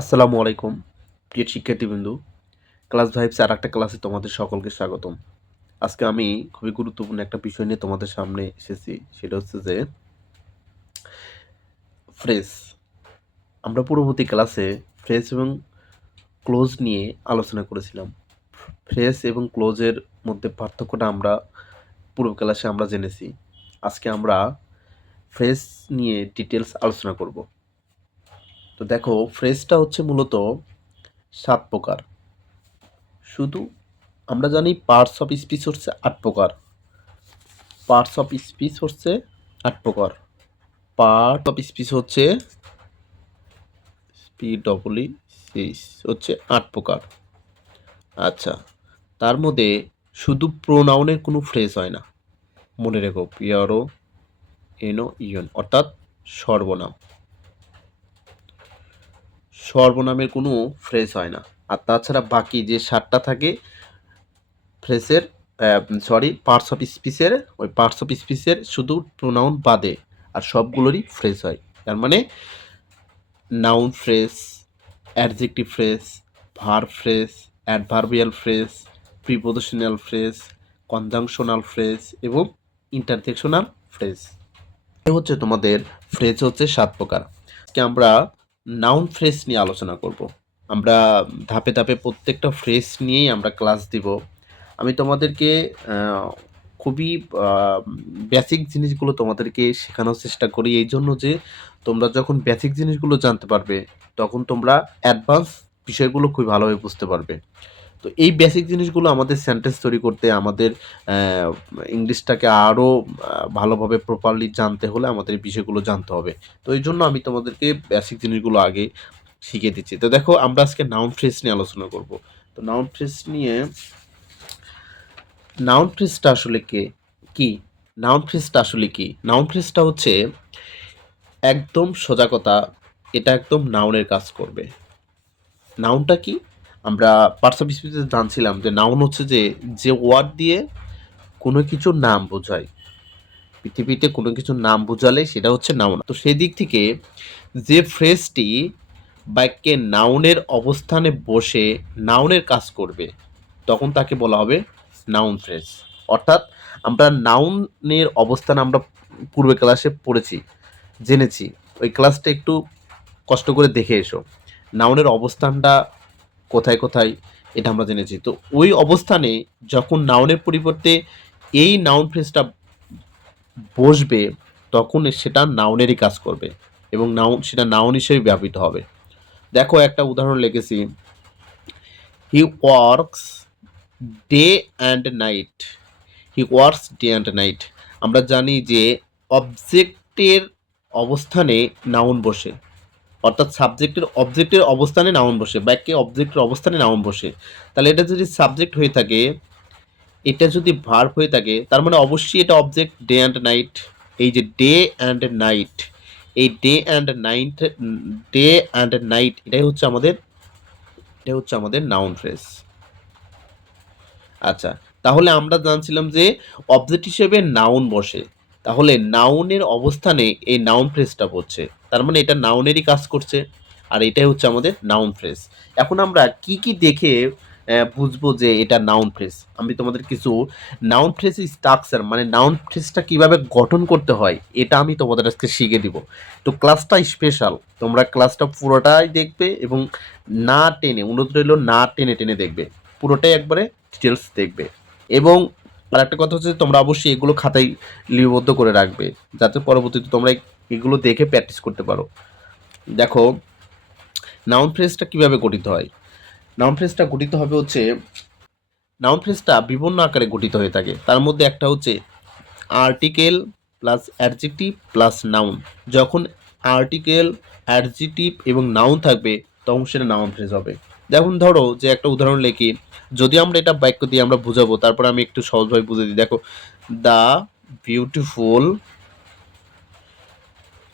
আসসালামু আলাইকুম, প্রিয় শিক্ষার্থীবৃন্দু। ক্লাস ভাইবস আর একটা ক্লাসে তোমাদের সকলকে স্বাগতম। আজকে আমি খুবই গুরুত্বপূর্ণ একটা বিষয় নিয়ে তোমাদের সামনে এসেছি, সেটা হচ্ছে যে ফ্রেস আমরা পূর্ববর্তী ক্লাসে ফ্রেস এবং ক্লোজ নিয়ে আলোচনা করেছিলাম। ফ্রেস এবং ক্লোজের মধ্যে পার্থক্যটা আমরা পূর্ব ক্লাসে আমরা জেনেছি। আজকে আমরা ফ্রেস নিয়ে ডিটেলস আলোচনা করব। তো দেখো ফ্রেজটা হচ্ছে মূলত সাত প্রকার। শুধু আমরা জানি পার্টস অফ স্পিচ হচ্ছে আট প্রকার। পার্টস অফ স্পিচ হচ্ছে আট প্রকার। পার্ট অফ স্পিচ হচ্ছে পি সিস হচ্ছে আট প্রকার। আচ্ছা তার মধ্যে শুধু প্রোনাউনের কোনো ফ্রেজ হয় না। মনে রেখো পিয়ারো এনো ইয়ন অর্থাৎ সর্বনাম। সর্বনামের কোনো ফ্রেজ হয় না। আর তাছাড়া বাকি যে সাতটা থাকে ফ্রেজের সরি পার্টস অফ স্পিচের ওই পার্টস অফ স্পিচের শুধু প্রোনাউন বাদে, আর সবগুলোরই ফ্রেজ হয়। তার মানে noun phrase adjective phrase verb phrase adverbial phrase prepositional phrase conjunctional phrase এবং ইন্টারজেকশনাল ফ্রেজ এ হচ্ছে তোমাদের ফ্রেজ হচ্ছে সাত প্রকার। আজকে আমরা নাউন ফ্রেজ নিয়ে আলোচনা করব। আমরা ধাপে ধাপে প্রত্যেকটা ফ্রেজ নিয়েই আমরা ক্লাস দিব। আমি তোমাদেরকে খুবই বেসিক জিনিসগুলো তোমাদেরকে শেখানোর চেষ্টা করি। এই জন্য যে তোমরা যখন বেসিক জিনিসগুলো জানতে পারবে, তখন তোমরা অ্যাডভান্স বিষয়গুলো খুবই ভালোভাবে বুঝতে পারবে। তো এই বেসিক জিনিসগুলো আমাদের সেন্টেন্স তৈরি করতে, আমাদের ইংলিশটাকে আরও ভালোভাবে প্রপারলি জানতে হলে আমাদের বিষয়গুলো জানতে হবে। তো এই জন্য আমি তোমাদেরকে বেসিক জিনিসগুলো আগে শিখিয়ে দিচ্ছি। তো দেখো, আমরা আজকে নাউন ফ্রেজ নিয়ে আলোচনা করব। তো নাউন ফ্রেজ নিয়ে নাউন ফ্রেজটা আসলে কে? কি? নাউন ফ্রেজটা আসলে কি? নাউন ফ্রেজটা হচ্ছে একদম সোজা কথা, এটা একদম নাউনের কাজ করবে। নাউনটা কি? আমরা পার্টস অফ স্পিচে জানছিলাম যে নাউন হচ্ছে যে যে ওয়ার্ড দিয়ে কোনো কিছুর নাম বোঝায়। পৃথিবীতে কোনো কিছুর নাম বোঝালে সেটা হচ্ছে নাউন তো সেই দিক থেকে যে ফ্রেজটি বাক্যে নাউনের অবস্থানে বসে নাউনের কাজ করবে, তখন তাকে বলা হবে নাউন ফ্রেজ অর্থাৎ আমরা নাউনের অবস্থান আমরা পূর্বে ক্লাসে পড়েছি, জেনেছি। ওই ক্লাসটা একটু কষ্ট করে দেখে এসো। নাউনের অবস্থানটা কোথায় কোথায়, এটা আমরা জেনেছি। তো ওই অবস্থানে যখন নাউনের পরিবর্তে এই নাউন ফ্রেজটা বসবে, তখন সেটা নাউনেরই কাজ করবে এবং নাউন সেটা নাউন হিসেবে ব্যবহৃত হবে। দেখো একটা উদাহরণ লিখেছি। He works day and night he works day and night আমরা জানি যে অবজেক্টের অবস্থানে নাউন বসে। অর্থাৎ সাবজেক্টের অবজেক্টের অবস্থানে নাউন বসে, বাক্যে অবজেক্টের অবস্থানে নাউন বসে। তাহলে এটা যদি সাবজেক্ট হয়ে থাকে, এটা যদি ভার্ব হয়ে থাকে, তার মানে অবশ্যই এটা অবজেক্ট ডে অ্যান্ড নাইট এই যে ডে অ্যান্ড নাইট এই day and night day and night এটাই হচ্ছে আমাদের, এটাই হচ্ছে আমাদের নাউন ফ্রেজ আচ্ছা তাহলে আমরা জানছিলাম যে অবজেক্ট হিসেবে নাউন বসে। তাহলে নাউনের অবস্থানে এই নাউন ফ্রেজটা পড়ছে। তার মানে এটা নাউনেরই কাজ করছে, আর এটাই হচ্ছে আমাদের নাউন ফ্রেজ এখন আমরা কি কি দেখে বুঝব যে এটা নাউন ফ্রেজ আমি তোমাদের কিছু নাউন ফ্রেজ স্ট্রাকচার মানে নাউন ফ্রেজটা কীভাবে গঠন করতে হয়, এটা আমি তোমাদের আজকে শিখে দিব। তো ক্লাসটা স্পেশাল তোমরা ক্লাসটা পুরোটাই দেখবে এবং না টেনে, অনুরোধ রইল না টেনে টেনে দেখবে। পুরোটাই একবারে ডিটেলস দেখবে। এবং আর একটা কথা হচ্ছে তোমরা অবশ্যই এগুলো খাতায় লিপিবদ্ধ করে রাখবে, যাতে পরবর্তীতে তোমরা এগুলো দেখে প্র্যাকটিস করতে পারো। দেখো নাউন ফ্রেজটা কীভাবে গঠিত হয়? নাউন ফ্রেজটা গঠিত হবে হচ্ছে নাউন ফ্রেজটা বিভিন্ন আকারে গঠিত হয়ে থাকে। তার মধ্যে একটা হচ্ছে article plus adjective plus noun যখন আর্টিকেল অ্যাডজেক্টিভ এবং নাউন থাকবে, তখন সেটা নাউন ফ্রেজ হবে। দেখুন, ধরো যে একটা উদাহরণ লিখি। যদি আমরা এটা বাক্য দিয়ে আমরা বুঝাবো, তারপর আমি একটু সহজভাবে বুঝে দিই। দেখো দ্য বিউটিফুল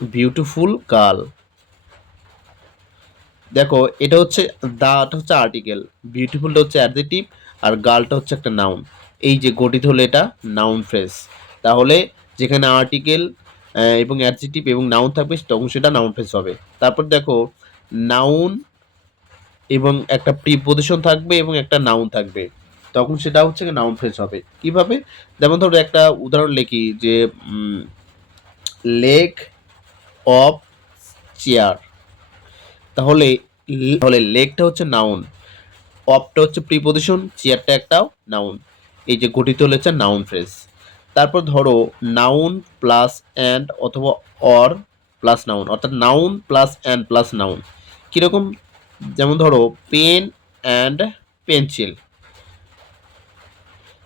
বিউটিফুল গার্ল দেখো, এটা হচ্ছে দাটা হচ্ছে আর্টিকেল বিউটিফুলটা হচ্ছে অ্যাডজেক্টিভ আর গার্লটা হচ্ছে একটা নাউন এই যে গঠিত হলো এটা নাউন ফ্রেজ তাহলে যেখানে আর্টিকেল এবং অ্যাডজেক্টিভ এবং নাউন থাকবে, তখন সেটা নাউন ফ্রেজ হবে। তারপর দেখো নাউন এবং একটা প্রিপোজিশন থাকবে এবং একটা নাউন থাকবে। তখন সেটা হচ্ছে নাউন ফ্রেজ হবে। কীভাবে? যেমন ধরো একটা উদাহরণ লিখি যে লেগ অফ চেয়ার তাহলে তাহলে লেগটা হচ্ছে নাউন অফটা হচ্ছে প্রিপোজিশন চেয়ারটা একটাও নাউন এই যে গঠিত হচ্ছে নাউন ফ্রেজ তারপর ধরো নাউন প্লাস অ্যান্ড অথবা অর প্লাস নাউন অর্থাৎ noun plus and plus noun কীরকম? যেমন ধরো, পেন অ্যান্ড পেন্সিল।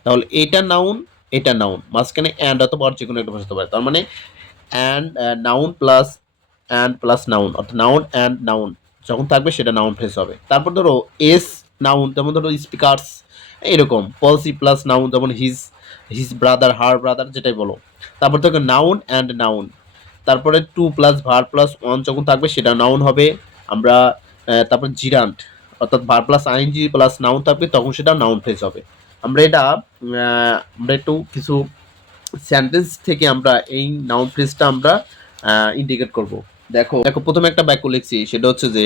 তাহলে এটা নাউন এটা নাউন মাঝখানে অ্যান্ড অথবা আর যে কোনো একটা বসাতে পারে। তার মানে and noun plus and plus noun অর্থাৎ নাউন অ্যান্ড নাউন যখন থাকবে সেটা নাউন ফ্রেজ হবে। তারপর ধরো এস নাউন যেমন ধরো স্পিকার্স এরকম পলসি প্লাস নাউন যেমন his his brother her brother যেটাই বলো। তারপর দেখো নাউন অ্যান্ড নাউন তারপরে to plus verb plus one যখন থাকবে সেটা নাউন হবে। আমরা তারপর জিরান্ট, অর্থাৎ ভার প্লাস আইনজি প্লাস নাউন থাকবে, তখন সেটা নাউন ফ্রেজ হবে। আমরা এটা আমরা একটু কিছু সেন্টেন্স থেকে আমরা এই নাউন ফ্রেজটা আমরা ইন্ডিকেট করব। দেখো দেখো, প্রথমে একটা বাক্য লিখছি, সেটা হচ্ছে যে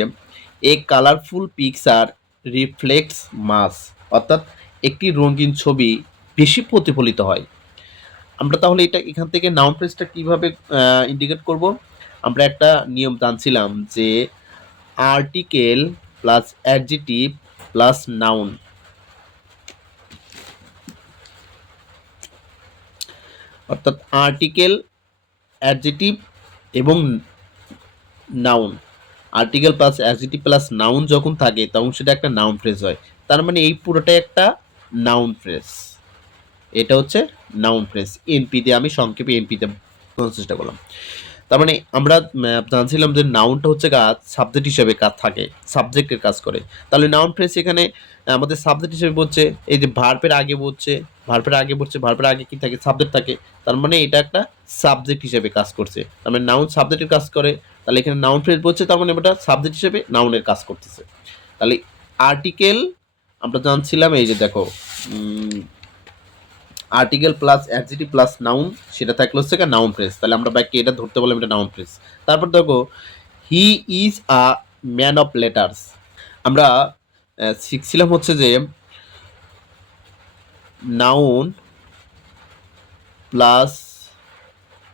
a colourful picture reflects mass অর্থাৎ একটি রঙিন ছবি বেশি প্রতিফলিত হয়। আমরা তাহলে এটা এখান থেকে নাউন ফ্রেজটা কীভাবে ইন্ডিকেট করব? আমরা একটা নিয়ম জানছিলাম যে article plus adjective plus noun. অর্থাৎ আর্টিকেল অ্যাডজেটিভ এবং noun. Article plus adjective plus noun যখন থাকে, তখন সেটা একটা নাউন ফ্রেজ হয়। তার মানে এই পুরোটাই একটা নাউন ফ্রেজ। এটা হচ্ছে নাউন ফ্রেজ। এনপি দিয়ে আমি সংক্ষেপে এনপিতে চেষ্টা করলাম। তার মানে আমরা জানছিলাম যে নাউনটা হচ্ছে কাজ সাবজেক্ট হিসেবে কাজ থাকে সাবজেক্টের কাজ করে। তাহলে নাউন ফ্রেজ এখানে আমাদের সাবজেক্ট হিসেবে বলছে, এই যে ভার্বের আগে বলছে ভার্পের আগে বলছে ভার্পের আগে কি থাকে সাবজেক্ট থাকে, তার মানে এটা একটা সাবজেক্ট হিসেবে কাজ করছে। তার মানে নাউন সাবজেক্টের কাজ করে, তাহলে এখানে নাউন ফ্রেজ বলছে, তার মানে এটা সাবজেক্ট হিসেবে নাউনের কাজ করতেছে। তাহলে আর্টিকেল আমরা জানছিলাম, এই যে দেখো article plus adjective plus noun সেটা থাকলে হচ্ছে নাউন ফ্রেজ তাহলে আমরা বাক্যে এটা ধরতে বললাম, এটা নাউন ফ্রেজ তারপর দেখো he is a man of letters আমরা শিখছিলাম হচ্ছে যে নাউন প্লাস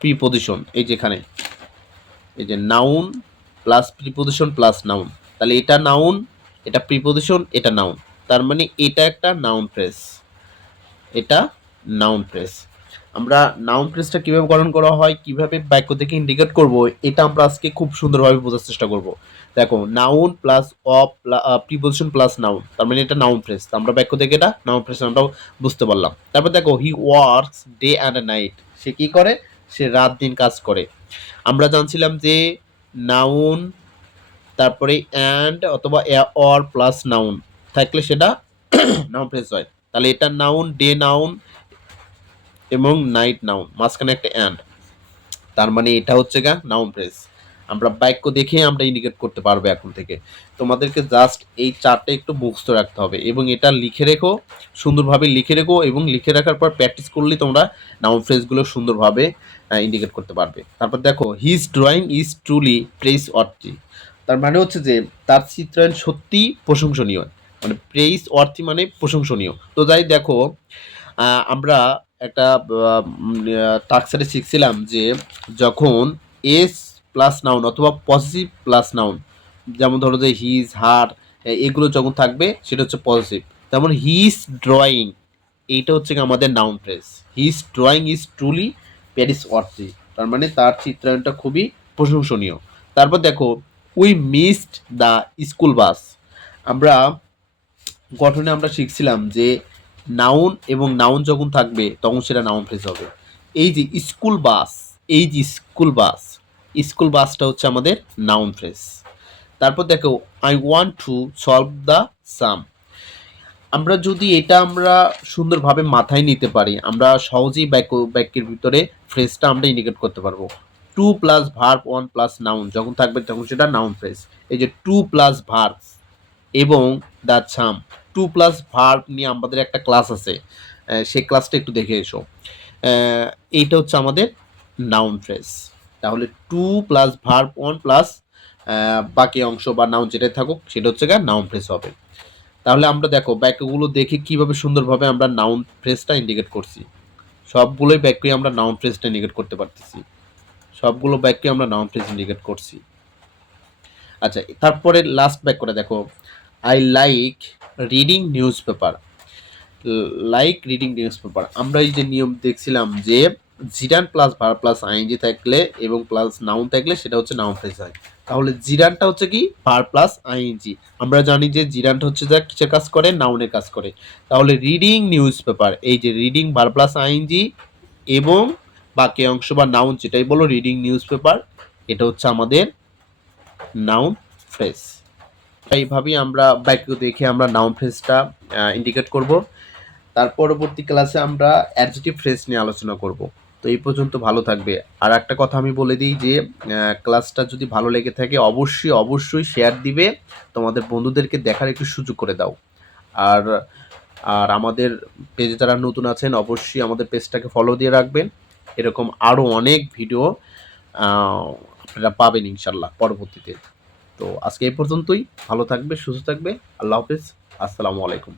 প্রিপোজিশন এই যেখানে এই যে noun plus preposition plus noun তাহলে এটা নাউন এটা প্রিপোজিশন এটা নাউন তার মানে এটা একটা নাউন ফ্রেজ এটা নাউন ফ্রেজ আমরা নাউন ফ্রেজটা কীভাবে গঠন করা হয়, কীভাবে বাক্য থেকে ইন্ডিকেট করব, এটা আমরা আজকে খুব সুন্দরভাবে বোঝার চেষ্টা করব। দেখো noun plus of preposition plus noun তার মানে এটা নাউন ফ্রেজ আমরা বাক্য থেকে এটা নাউন ফ্রেজ আমরা বুঝতে পারলাম। তারপর দেখো he works day and night সে কি করে? সে রাত দিন কাজ করে। আমরা জানছিলাম যে নাউন তারপরে অ্যান্ড অথবা অর প্লাস নাউন থাকলে সেটা নাউন ফ্রেজ হয়। তাহলে এটা নাউন ডে নাউন এবং নাইট নাউন মাঝখানে একটা অ্যান্ড তার মানে এটা হচ্ছে গা নাউন ফ্রেজ আমরা বাক্য দেখে আমরা ইন্ডিকেট করতে পারব এখন থেকে। তোমাদেরকে জাস্ট এই চারটে একটু মুখস্থ রাখতে হবে এবং এটা লিখে রেখো, সুন্দরভাবে লিখে রেখো এবং লিখে রাখার পর প্র্যাকটিস করলেই তোমরা নাউন ফ্রেজগুলো সুন্দরভাবে ইন্ডিকেট করতে পারবে। তারপর দেখো his drawing is truly praiseworthy তার মানে হচ্ছে যে তার চিত্রায়ন সত্যি প্রশংসনীয়। মানে প্রেইস অর্থি মানে প্রশংসনীয়। তো যাই দেখো আমরা একটা টাক্সারে শিখছিলাম যে যখন এস প্লাস নাউন অথবা পজিটিভ প্লাস নাউন, যেমন ধরো যে হিজ, হার এগুলো যখন থাকবে, সেটা হচ্ছে পজিটিভ। তেমন হিজ ড্রয়িং, এইটা হচ্ছে আমাদের noun phrase. His drawing is truly praiseworthy তার মানে তার চিত্রায়নটা খুবই প্রশংসনীয়। তারপর দেখো, we missed the school bus. আমরা গঠনে আমরা শিখছিলাম যে নাউন এবং নাউন যখন থাকবে, তখন সেটা নাউন ফ্রেজ হবে। এই যে স্কুল বাস, এই যে স্কুল বাস, স্কুল বাসটা হচ্ছে আমাদের নাউন ফ্রেজ তারপর দেখো I want to solve the sum আমরা যদি এটা আমরা সুন্দরভাবে মাথায় নিতে পারি, আমরা সহজেই বাক্য বাক্যের ভিতরে ফ্রেজটা আমরা ইন্ডিকেট করতে পারব। To plus verb one plus noun যখন থাকবে, তখন সেটা নাউন ফ্রেজ এই যে টু প্লাস ভার্ব এবং the sum to plus verb নিয়ে আমাদের একটা ক্লাস আছে। সেই ক্লাসটা একটু দেখে এসো। এইটা হচ্ছে আমাদের নাউন ফ্রেজ তাহলে to plus verb one plus বাকি অংশ বা নাউন যেটাই থাকুক, সেটা হচ্ছে গা নাউন ফ্রেজ হবে। তাহলে আমরা দেখো বাক্যগুলো দেখে কীভাবে সুন্দরভাবে আমরা নাউন ফ্রেজটা ইন্ডিকেট করছি। সবগুলোই বাক্যই আমরা নাউন ফ্রেজটা ইন্ডিকেট করতে পারতেছি। সবগুলো বাক্যে আমরা নাউন ফ্রেজ ইন্ডিকেট করছি। আচ্ছা তারপরে লাস্ট বাক্যটা দেখো। I like reading newspaper like reading newspaper আমরা এই যে নিয়ম দেখছিলাম যে gerund plus verb plus ing থাকলে এবং প্লাস নাউন থাকলে সেটা হচ্ছে নাউন ফ্রেজ হয়। তাহলে জিরানটা হচ্ছে কি? ভার প্লাস আইএনজি আমরা জানি যে জিরানটা হচ্ছে যা কিসের কাজ করে? নাউনের কাজ করে। তাহলে রিডিং নিউজ পেপার এই যে রিডিং ভার প্লাস আইএনজি এবং বাকি অংশ বা নাউন যেটাই বলো রিডিং নিউজ পেপার এটা হচ্ছে আমাদের নাউন ফ্রেজ এইভাবেই আমরা বাক্য দেখে আমরা নাউন ফ্রেজটা ইন্ডিকেট করব। তার পরবর্তী ক্লাসে আমরা অ্যাডজেটিভ ফ্রেজ নিয়ে আলোচনা করব। তো এই পর্যন্ত ভালো থাকবে। আর একটা কথা আমি বলে দিই যে ক্লাসটা যদি ভালো লেগে থাকে, অবশ্যই অবশ্যই শেয়ার দিবে। তোমাদের বন্ধুদেরকে দেখার একটু সুযোগ করে দাও। আর আর আমাদের পেজে যারা নতুন আছেন, অবশ্যই আমাদের পেজটাকে ফলো দিয়ে রাখবেন। এরকম আরও অনেক ভিডিও আপনারা পাবেন ইনশাল্লাহ পরবর্তীতে। তো আজকে এই পর্যন্তই। ভালো থাকবে সুস্থ থাকবে। আল্লাহ হাফিজ। আসসালামু আলাইকুম।